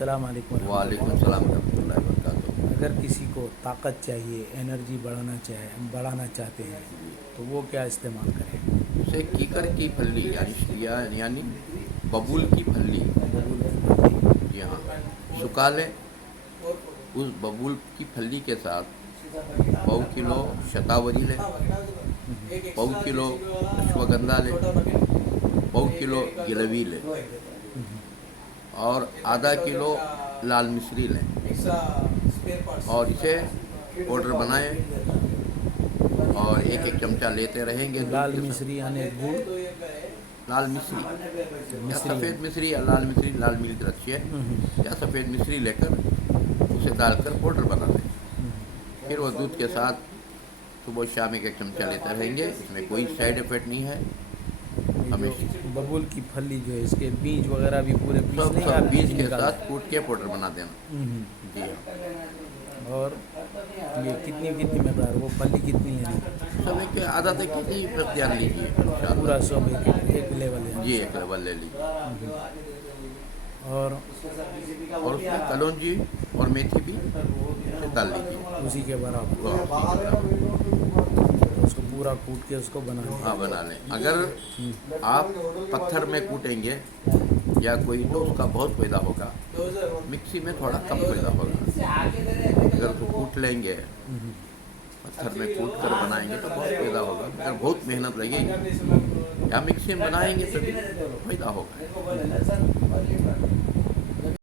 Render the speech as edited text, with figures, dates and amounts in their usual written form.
अस्सलाम वालेकुम वालेकुम रहमतुल्लाह। सलाम रहमतुल्लाहि व बरकातुहू। अगर किसी को ताकत चाहिए, एनर्जी बढ़ाना चाहते हैं तो वो क्या इस्तेमाल करें? उसे कीकर की फल्ली यानी बबूल की फल्ली, बबूल की फली। जी हाँ, सुखा लें। उस बबूल की फल्ली के साथ पाव किलो शतावरी लें, पाव किलो अश्वगंधा लें, पाव किलो गिलवी लें और आधा किलो लाल मिश्री लें और इसे पाउडर बनाएं और एक एक चमचा लेते रहेंगे दूध लाल के साथ। मिश्री यानी गुड़। लाल मिश्री या मिश्री है। सफ़ेद मिश्री या लाल मिश्री, लाल मिर्च अच्छी है, या सफ़ेद मिश्री लेकर उसे डालकर पाउडर बना लें। फिर वो दूध के साथ सुबह शाम एक एक चमचा लेते रहेंगे। इसमें कोई साइड इफ़ेक्ट नहीं है। ये जो हमें बबूल की फली जो है इसके बीज वगैरह भी पूरे सब पीसने या सब बीज बीज के निकालना साथ कूट के पाउडर बना देना। है? जी हाँ। और ये कितनी कितनी मकदार, वो फली कितनी लेनी है? सब एक आधा तक की ध्यान लीजिए पूरा इंशाअल्लाह। सब एक लेवल है। जी एक लेवल ले लीजिए और और उसमें कलौंजी और मेथी भी उसे डाल लीजिए। उसी के बराबर वाह, ठीक है, बराबर। तो उसको पूरा कूट के उसको बनाना हाँ बना लें। अगर आप पत्थर में कूटेंगे या कोई तो उसका बहुत फायदा होगा, मिक्सी में थोड़ा कम फायदा होगा। अगर उसको कूट लेंगे, पत्थर में कूट कर बनाएंगे तो बहुत फायदा होगा, मगर बहुत मेहनत लगेगी। या मिक्सी में बनाएंगे तो भी फायदा होगा।